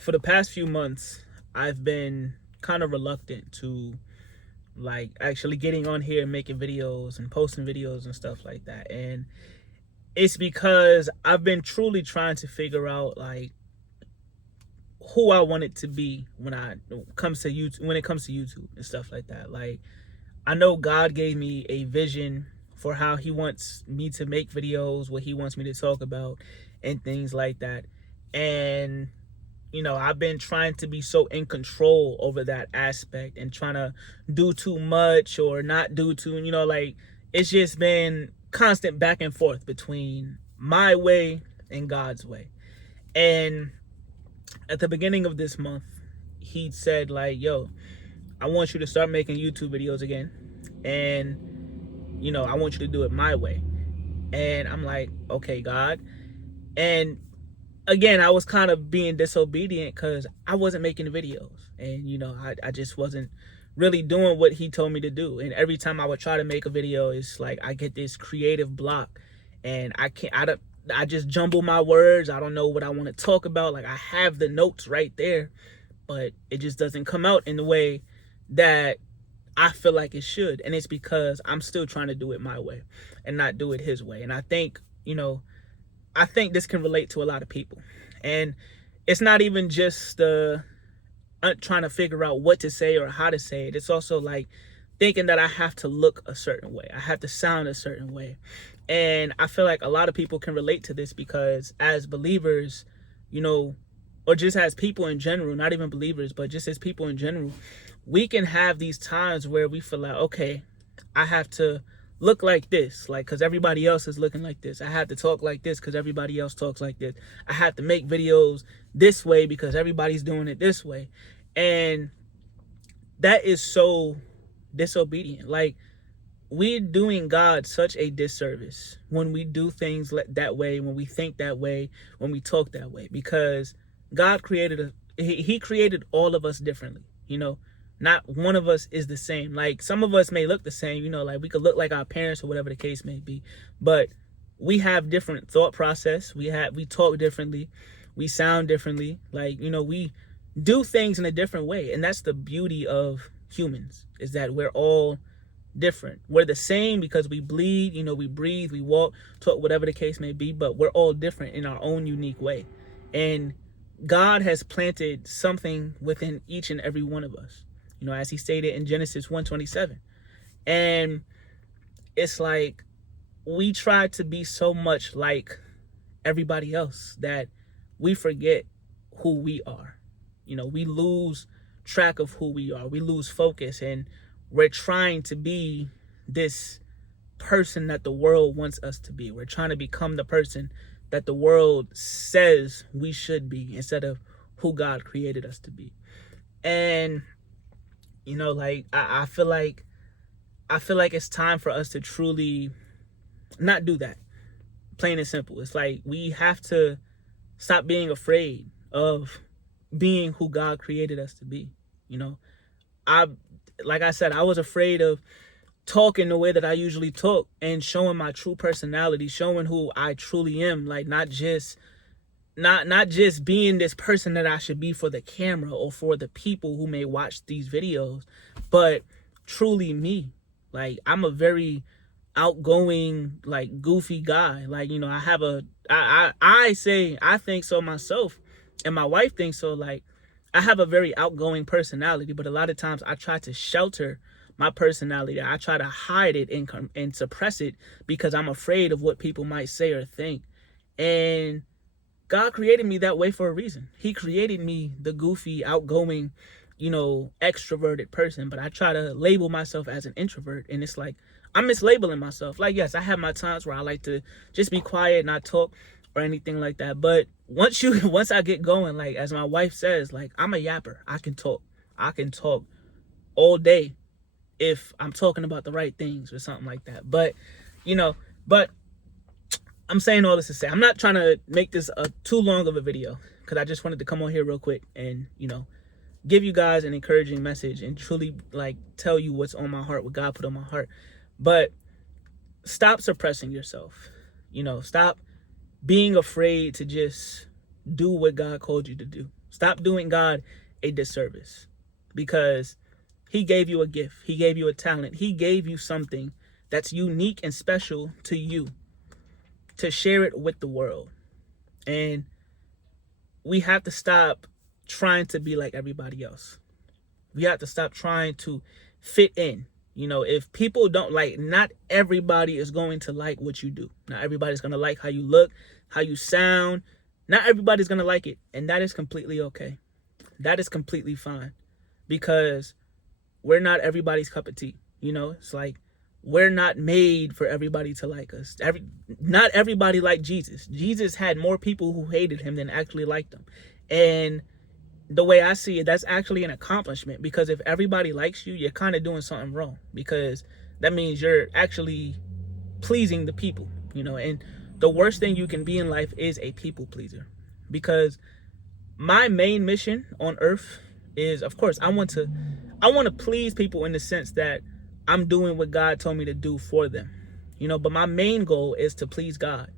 For the past few months, I've been kind of reluctant to like actually getting on here and making videos and posting videos and stuff like that. And it's because I've been truly trying to figure out like who I want it to be when it comes to YouTube and stuff like that. Like I know God gave me a vision for how he wants me to make videos, what he wants me to talk about and things like that. And I've been trying to be so in control over that aspect and trying to do too much or not do too, like it's just been constant back and forth between my way and God's way. And at the beginning of this month, he said like, yo, I want you to start making YouTube videos again. And, I want you to do it my way. And I'm like, okay, God. And again, I was kind of being disobedient because I wasn't making videos. And, I just wasn't really doing what he told me to do. And every time I would try to make a video, it's like I get this creative block and I just jumble my words. I don't know what I want to talk about. Like I have the notes right there, but it just doesn't come out in the way that I feel like it should. And it's because I'm still trying to do it my way and not do it his way. And I think, I think this can relate to a lot of people. And it's not even just trying to figure out what to say or how to say it. It's also like thinking that I have to look a certain way. I have to sound a certain way. And I feel like a lot of people can relate to this because as believers, or just as people in general, not even believers, but just as people in general, we can have these times where we feel like, okay, I have to look like this, like, because everybody else is looking like this. I have to talk like this because everybody else talks like this. I have to make videos this way because everybody's doing it this way. And that is so disobedient. Like, we're doing God such a disservice when we do things that way, when we think that way, when we talk that way, because God created he created all of us differently. Not one of us is the same. Like some of us may look the same, like we could look like our parents or whatever the case may be, but we have different thought process. We talk differently, we sound differently. Like, we do things in a different way. And that's the beauty of humans, is that we're all different. We're the same because we bleed, we breathe, we walk, talk, whatever the case may be, but we're all different in our own unique way. And God has planted something within each and every one of us, as he stated in Genesis 1:27. And it's like we try to be so much like everybody else that we forget who we are. We lose track of who we are. We lose focus, and we're trying to be this person that the world wants us to be. We're trying to become the person that the world says we should be instead of who God created us to be. And like I feel like it's time for us to truly not do that. Plain and simple. It's like we have to stop being afraid of being who God created us to be. Like I said, I was afraid of talking the way that I usually talk and showing my true personality, showing who I truly am, like not just being this person that I should be for the camera or for the people who may watch these videos, but truly me. Like I'm a very outgoing, like goofy guy. Like, I say I think so myself, and my wife thinks so. Like I have a very outgoing personality, but a lot of times I try to shelter my personality. I try to hide it and suppress it because I'm afraid of what people might say or think. And God created me that way for a reason. He created me the goofy, outgoing, extroverted person, but I try to label myself as an introvert. And it's like, I'm mislabeling myself. Like, yes, I have my times where I like to just be quiet, not talk or anything like that. But once I get going, like, as my wife says, like, I'm a yapper. I can talk all day if I'm talking about the right things or something like that. But I'm saying all this to say, I'm not trying to make this too long of a video, because I just wanted to come on here real quick and, give you guys an encouraging message and truly like tell you what's on my heart, what God put on my heart. But stop suppressing yourself. Stop being afraid to just do what God called you to do. Stop doing God a disservice, because he gave you a gift. He gave you a talent. He gave you something that's unique and special to you to share it with the world. And we have to stop trying to be like everybody else. We have to stop trying to fit in. You know, if people don't like, not everybody is going to like what you do. Not everybody's going to like how you look, how you sound. Not everybody's going to like it. And that is completely okay. That is completely fine, because we're not everybody's cup of tea. You know, it's like, we're not made for everybody to like us. Not everybody liked Jesus. Jesus had more people who hated him than actually liked him. And the way I see it, that's actually an accomplishment, because if everybody likes you, you're kind of doing something wrong, because that means you're actually pleasing the people, you know. And the worst thing you can be in life is a people pleaser, because my main mission on earth is, of course, I want to please people in the sense that I'm doing what God told me to do for them, you know. But my main goal is to please God,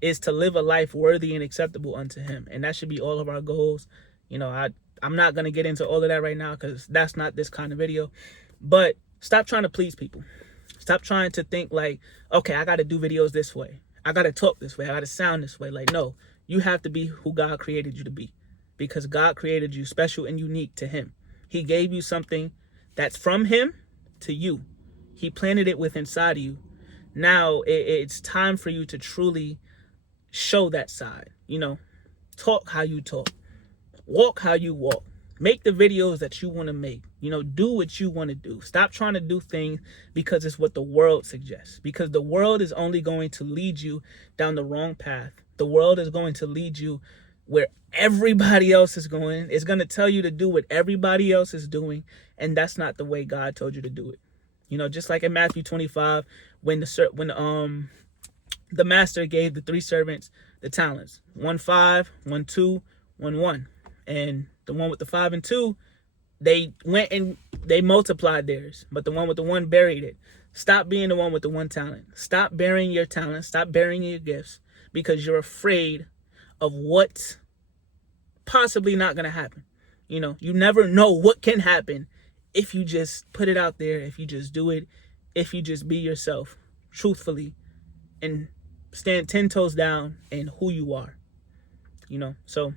is to live a life worthy and acceptable unto him. And that should be all of our goals. You know, I'm not going to get into all of that right now, because that's not this kind of video. But stop trying to please people. Stop trying to think like, okay, I got to do videos this way. I got to talk this way. I got to sound this way. Like, no, you have to be who God created you to be, because God created you special and unique to him. He gave you something that's from him to you. He planted it within inside of you. Now it's time for you to truly show that side. You know, talk how you talk, walk how you walk, make the videos that you want to make. You know, do what you want to do. Stop trying to do things because it's what the world suggests, because the world is only going to lead you down the wrong path. The world is going to lead you where everybody else is going. It's going to tell you to do what everybody else is doing, and that's not the way God told you to do it. You know, just like in Matthew 25, when the master gave the 3 servants the talents, 1 5, 1 2, 1 1, and the one with the 5 and 2, they went and they multiplied theirs, but the one with the 1 buried it. Stop being the one with the 1 talent. Stop burying your talent. Stop burying your gifts, because you're afraid of what's possibly not going to happen. You know, you never know what can happen if you just put it out there, if you just do it, if you just be yourself truthfully and stand 10 toes down in who you are, you know. So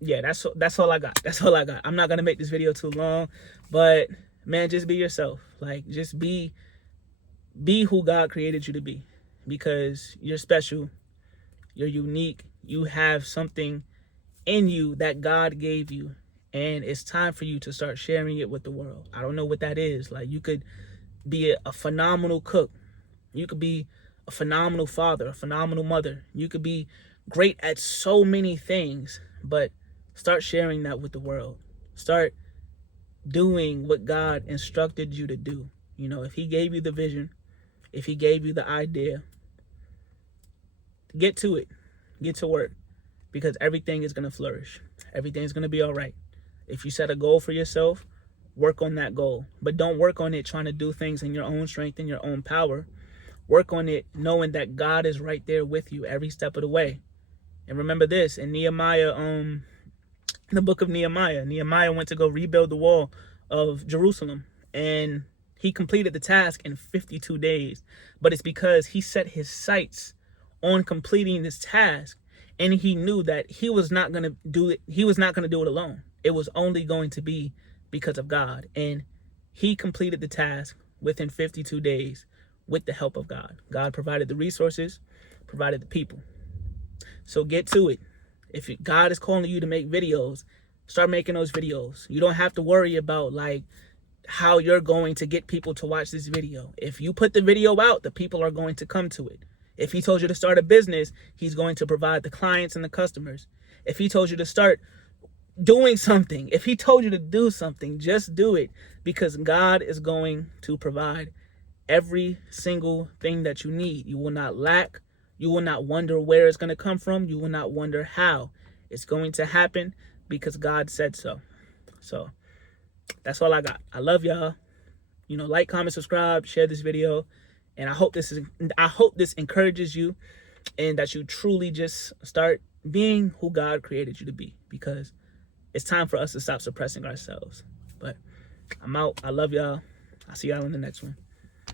yeah, that's all I got. That's all I got. I'm not going to make this video too long, but man, just be yourself. Like, just be who God created you to be, because you're special. You're unique. You have something in you that God gave you, and it's time for you to start sharing it with the world. I don't know what that is. Like, you could be a phenomenal cook. You could be a phenomenal father, a phenomenal mother. You could be great at so many things, but start sharing that with the world. Start doing what God instructed you to do. You know, if he gave you the vision, if he gave you the idea, get to it. Get to work, because everything is going to flourish. Everything's going to be all right. If you set a goal for yourself, work on that goal. But don't work on it trying to do things in your own strength and your own power. Work on it knowing that God is right there with you every step of the way. And remember this, in Nehemiah, the book of Nehemiah went to go rebuild the wall of Jerusalem, and he completed the task in 52 days. But it's because he set his sights on completing this task, and he knew that he was not going to do it. He was not going to do it alone. It was only going to be because of God. And he completed the task within 52 days with the help of God. God provided the resources, provided the people. So get to it. If God is calling you to make videos, start making those videos. You don't have to worry about like how you're going to get people to watch this video. If you put the video out, the people are going to come to it. If he told you to start a business, he's going to provide the clients and the customers. If he told you to start doing something, if he told you to do something, just do it, because God is going to provide every single thing that you need. You will not lack. You will not wonder where it's going to come from. You will not wonder how. It's going to happen because God said so. So that's all I got. I love y'all. You know, like, comment, subscribe, share this video. And I hope this encourages you, and that you truly just start being who God created you to be, because it's time for us to stop suppressing ourselves. But I'm out. I love y'all. I'll see y'all in the next one.